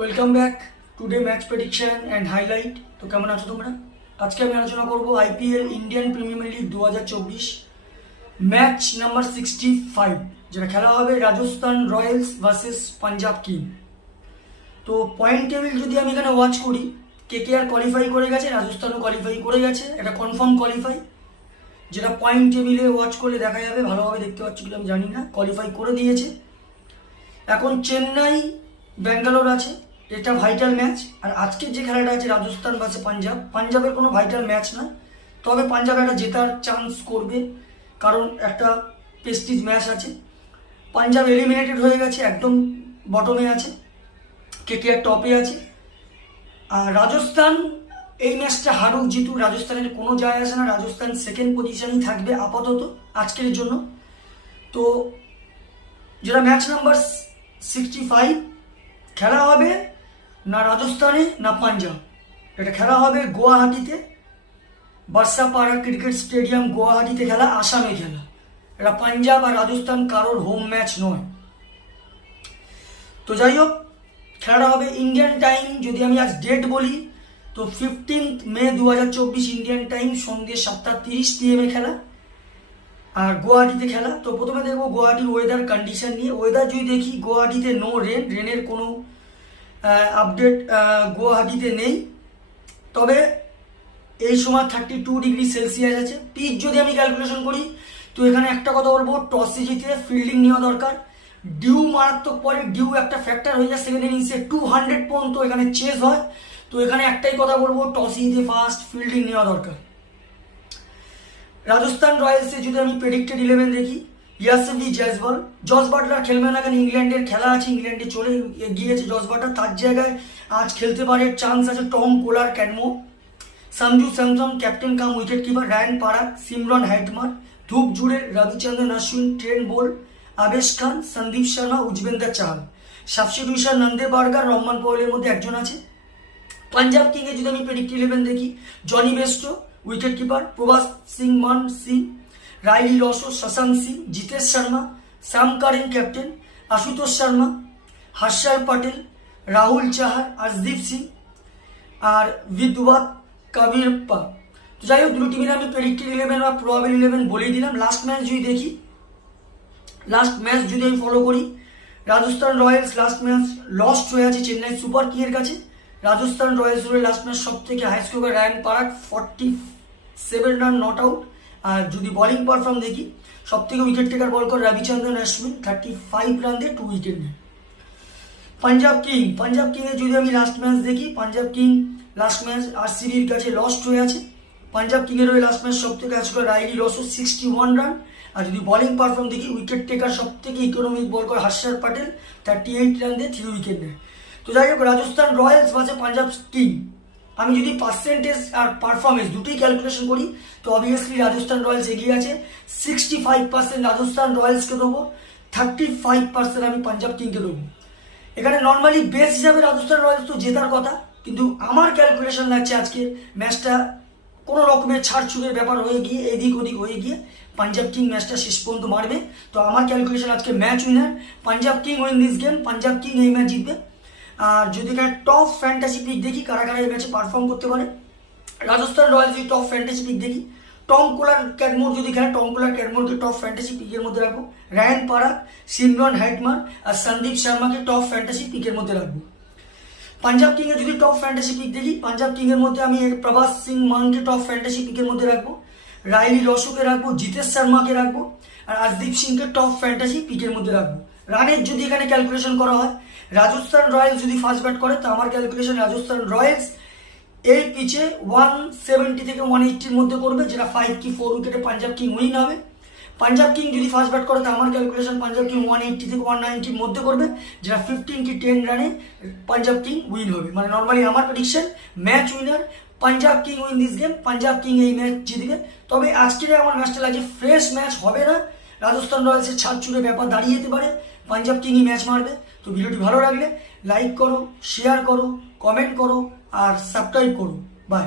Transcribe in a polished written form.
Welcome back today match prediction and highlight. তো কেমন আছো তোমরা? আজকে আমি আলোচনা করব IPL Indian premier league 2024 match number 65, যেটা খেলা হবে Rajasthan Royals versus Punjab king. তো পয়েন্ট টেবিল যদি আমি এখানে ওয়াচ করি, কেকেআর কোয়ালিফাই করে গেছে, রাজস্থানও কোয়ালিফাই করে গেছে, এটা কনফার্ম কোয়ালিফাই, যেটা পয়েন্ট টেবিলে ওয়াচ করলে দেখা যাবে। ভালোভাবে দেখতে পাচ্ছি কিনা আমি জানি না, কোয়ালিফাই করে দিয়েছে। এখন চেন্নাই ব্যাঙ্গালোর আছে, এটা ভাইটাল ম্যাচ। আর আজকের যে খেলাটা আছে রাজস্থান ভার্সেস পাঞ্জাব, পাঞ্জাবের কোনো ভাইটাল ম্যাচ না, তবে পাঞ্জাব একটা জেতার চান্স করবে, কারণ একটা প্রেস্টিজ ম্যাচ আছে। পাঞ্জাব এলিমিনেটেড হয়ে গেছে, একদম বটমে আছে, কেকেআর টপে আছে। আর রাজস্থান এই ম্যাচটা হারুক জিতুক, রাজস্থানের কোনো যায় আসে না, রাজস্থান সেকেন্ড পজিশনেই থাকবে আপাতত আজকের জন্য। তো যেটা ম্যাচ নাম্বার 65 খেলা হবে না রাজস্থানে না পাঞ্জাব, এটা খেলা হবে গুয়াহাটিতে, বার্সাপাড়া ক্রিকেট স্টেডিয়াম গুয়াহাটিতে খেলা, আসামে খেলা। এটা পাঞ্জাব আর রাজস্থান কারোর হোম ম্যাচ নয়। তো যাই হোক, খেলাটা হবে ইন্ডিয়ান টাইম। যদি আমি আজ ডেট বলি তো 15 মে 2024 ইন্ডিয়ান টাইম, সন্ধ্যে 7:30 PM খেলা, আর গুয়াহাটিতে খেলা। তো প্রথমে দেখবো গুয়াহাটির ওয়েদার কন্ডিশন নিয়ে। ওয়েদার যদি দেখি, গুয়াহাটিতে নো রেন, রেনের কোনো আপডেট গুয়াহাটিতে নেই, তবে এই সময় 32 ডিগ্রি সেলসিয়াস আছে। পিচ যদি আমি ক্যালকুলেশন করি তো এখানে একটা কথা বলবো, টসে জিতে ফিল্ডিং নেওয়া দরকার। ডিউ মারাত্মক পরে, ডিউ একটা ফ্যাক্টর হয়ে যায় সেকেন্ড ইনিংসে, 200 পর্যন্ত এখানে চেস হয়। তো এখানে একটাই কথা বলবো, টসে জিতে ফার্স্ট ফিল্ডিং নেওয়া দরকার। রাজস্থান রয়্যালসে যদি আমি প্রেডিক্টেড 11 দেখি, ইয়াসভি জয়সওয়াল, জস বাটলার খেলবে না, কারণ ইংল্যান্ডের খেলা আছে, ইংল্যান্ডে চলে গিয়েছে জস বাটলার, তার জায়গায় আজ খেলতে পারে, চান্স আছে Tom Kohler Cadmore, Sanju Samson captain cum wicket keeper, Riyan Parag, Shimron Hetmyer, Dhruv Jurel, Ravichandran Ashwin, Trent Boult, Avesh Khan, Sandeep Sharma, Yuzvendra Chahal. Substitution Nandre Burger, Rovman পওয়েলের মধ্যে একজন আছে। পাঞ্জাব কিংয়ে যদি আমি প্রেডিক্ট 11 দেখি, Johnny Bairstow wicket keeper, Prabhas Singh মান সিং, রাইলি রসো, শশাঙ্ক সিং, জিতেশ শর্মা, শ্যাম কারিন ক্যাপ্টেন, আশুতোষ শর্মা, হর্ষল পটেল, রাহুল চাহার, আশদীপ সিং আর বিদ্যুৎ কাবিরপ্পা। তো যাই হোক, দুটো টিমের আমি প্রেডিক্টেড 11 বা প্রবাবল 11 বলেই দিলাম। লাস্ট ম্যাচ যদি দেখি, লাস্ট ম্যাচ যদি আমি ফলো করি, Rajasthan Royals last match lost হয়ে আছে চেন্নাই সুপার কিংয়ের কাছে। রাজস্থান রয়্যালস লাস্ট ম্যাচ সব থেকে high score Riyan Parag 47 run not out. আর যদি বোলিং পারফর্ম দেখি, সব থেকে উইকেট টেকার বল করে রবিচন্দ্রন অশ্বিন, 35 রান দিয়ে 2 উইকেট নেয়। পাঞ্জাব কিংয়ে যদি আমি লাস্ট ম্যাচ দেখি, পাঞ্জাব কিং লাস্ট ম্যাচ আরসিবির কাছে লস্ট হয়ে আছে। পাঞ্জাব কিংয়ের হয়ে লাস্ট ম্যাচ সব থেকে high score Rilee Rossouw 61 run. আর যদি বোলিং পারফর্ম দেখি, উইকেট টেকার সব থেকে ইকোনমিক বল করে হর্ষল পটেল, 38 রান দিয়ে 3 উইকেট নেয়। তো যাই হোক, Rajasthan Royals versus Punjab king, আমি যদি পার্সেন্টেজ আর পারফরমেন্স দুটোই ক্যালকুলেশন করি তো অবভিয়াসলি রাজস্থান রয়্যালস এগিয়ে আছে। 65% রাজস্থান রয়্যালসকে দেবো, 35% আমি পাঞ্জাব কিংকে দেবো। এখানে নর্মালি বেস হিসাবে রাজস্থান রয়্যালস তো জেতার কথা, কিন্তু আমার ক্যালকুলেশন লাগছে আজকে ম্যাচটা কোনো রকমের ছাড়ছুড়ের ব্যাপার হয়ে গিয়ে, এদিক ওদিক হয়ে গিয়ে পাঞ্জাব কিং ম্যাচটা শেষ পর্যন্ত মারবে। তো আমার ক্যালকুলেশন আজকে match winner Punjab king win this game, Punjab king এই ম্যাচ জিতবে। আর যদি এখানে টপ ফ্যান্টাসি পিক দেখি কারা কারা এই ম্যাচে পারফর্ম করতে পারে, রাজস্থান রয়্যালস যদি টপ ফ্যান্টাসি পিক দেখি, টম কোলার ক্যাডমোর যদি খেলে, টম কোলার ক্যাডমোরকে টপ ফ্যান্টাসি পিকের মধ্যে রাখবো। রায়ান পারাক, সিমরন হেটমার আর সন্দীপ শর্মাকে টপ ফ্যান্টাসি পিকের মধ্যে রাখবো। পাঞ্জাব কিংয়ের যদি টপ ফ্যান্টাসি পিক দেখি, পাঞ্জাব কিংয়ের মধ্যে আমি প্রভাস সিং মানকে টপ ফ্যান্টাসি পিকের মধ্যে রাখবো, রাইলি রসোকে রাখবো, জিতেশ শর্মাকে রাখবো আর আশদীপ সিংকে টপ ফ্যান্টাসি পিকের মধ্যে রাখবো। রানের যদি এখানে ক্যালকুলেশন করা হয়, রাজস্থান রয়্যালস যদি ফার্স্ট ব্যাট করে তো আমার ক্যালকুলেশন রাজস্থান রয়্যালস এই পিচে 170 থেকে 180-র মধ্যে করবে, যেটা 5 কি 4 উইকেটে পাঞ্জাব কিং উইন হবে। পাঞ্জাব কিং যদি ফার্স্ট ব্যাট করে তো আমার ক্যালকুলেশন পাঞ্জাব কিং 180 থেকে 190-র মধ্যে করবে, যেটা 15 কি 10 রানে পাঞ্জাব কিং উইন হবে। মানে নর্মালি আমার prediction match winner Punjab king win this game, Punjab king এই ম্যাচ জিতবে। তবে আজকের আমার ম্যাচটা লাগছে ফ্রেশ ম্যাচ হবে না, রাজস্থান রয়্যালসের ছাড়ছুড়ে ব্যাপার দাঁড়িয়ে যেতে পারে, পাঞ্জাব কিংই ম্যাচ মারবে। তো ভিডিওটি ভালো লাগলে লাইক করো, শেয়ার করো, কমেন্ট করো আর সাবস্ক্রাইব করো। বাই।